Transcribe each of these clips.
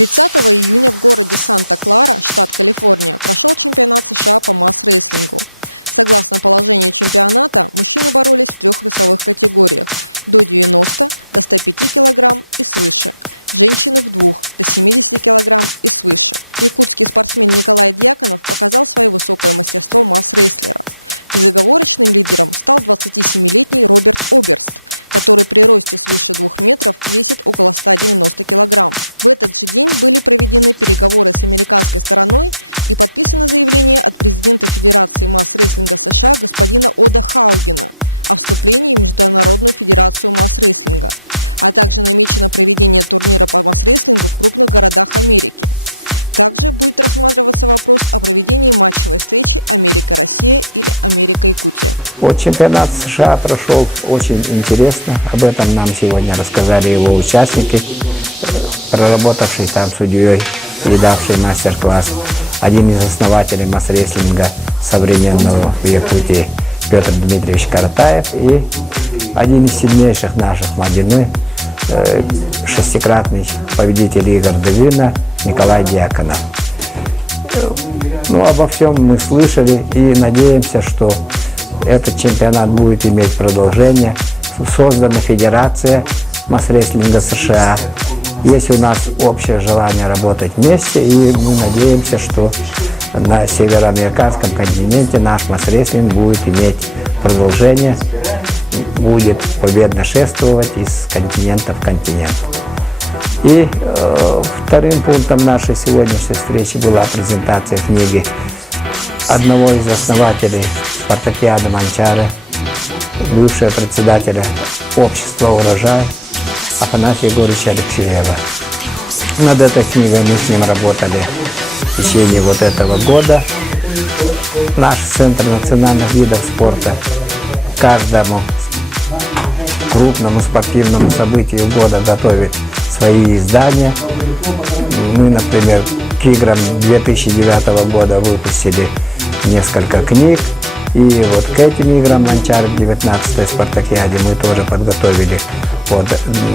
30 июня в городе Санта-Клара, штат Калифорния, прошел чемпионат США по масс-рестлингу. Согласно положению чемпионата, мужчины боролись в 3 весовых категориях – до 90, до 105 кг и свыше, женщины в 2 – до 70 кг и свыше. Якутский спортсмен Николай Дьяконов показал свое высокое мастерство масс-рестлера. Безоговорочным лидером стал 27-летний Роберт Оберст, который при росте свыше 2 метров весит около 190 кг. В этот же день были проведены переговоры с американской стороной и подписано заявление от президента Федерации масс-рестлинга США господина Ода Хаугена о вступлении в Международную федерацию масс-рестлинга, а также намечено проведение турнира по масс-рестлингу в крупных городах Америки. Также будет рассматриваться вопрос о проведении матчевой встречи Америка-Россия или Америка-Якутия. Вот чемпионат США прошел очень интересно. Об этом нам сегодня рассказали его участники, проработавший там судьей и давший мастер-класс. Один из основателей масс-рестлинга современного в Якутии Петр Дмитриевич Картаев и один из сильнейших наших Мадины, шестикратный победитель игр Девина Николай Дьяконов. Ну, обо всем мы слышали и надеемся, что этот чемпионат будет иметь продолжение. Создана Федерация масс-рестлинга США. Есть у нас общее желание работать вместе, и мы надеемся, что на североамериканском континенте наш масс-рестлинг будет иметь продолжение, будет победно шествовать из континента в континент. И вторым пунктом нашей сегодняшней встречи была презентация книги одного из основателей Спартакиады Манчары, бывшего председателя общества «Урожай» Афанасия Егоровича Алексеева. Над этой книгой мы с ним работали в течение вот этого года. Наш Центр национальных видов спорта каждому крупному спортивному событию года готовит свои издания. Мы, например, к играм 2009 года выпустили несколько книг. И вот к этим играм Манчары в 19-й Спартакиаде мы тоже подготовили вот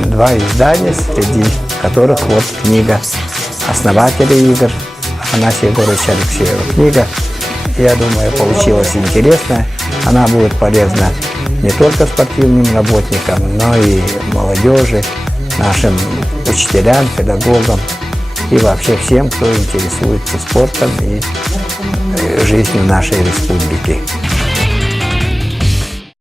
2 издания, среди которых вот книга основателей игр Афанасия Егоровича Алексеева. Книга, я думаю, получилась интересная. Она будет полезна не только спортивным работникам, но и молодежи, нашим учителям, педагогам и вообще всем, кто интересуется спортом и жизнью нашей республики.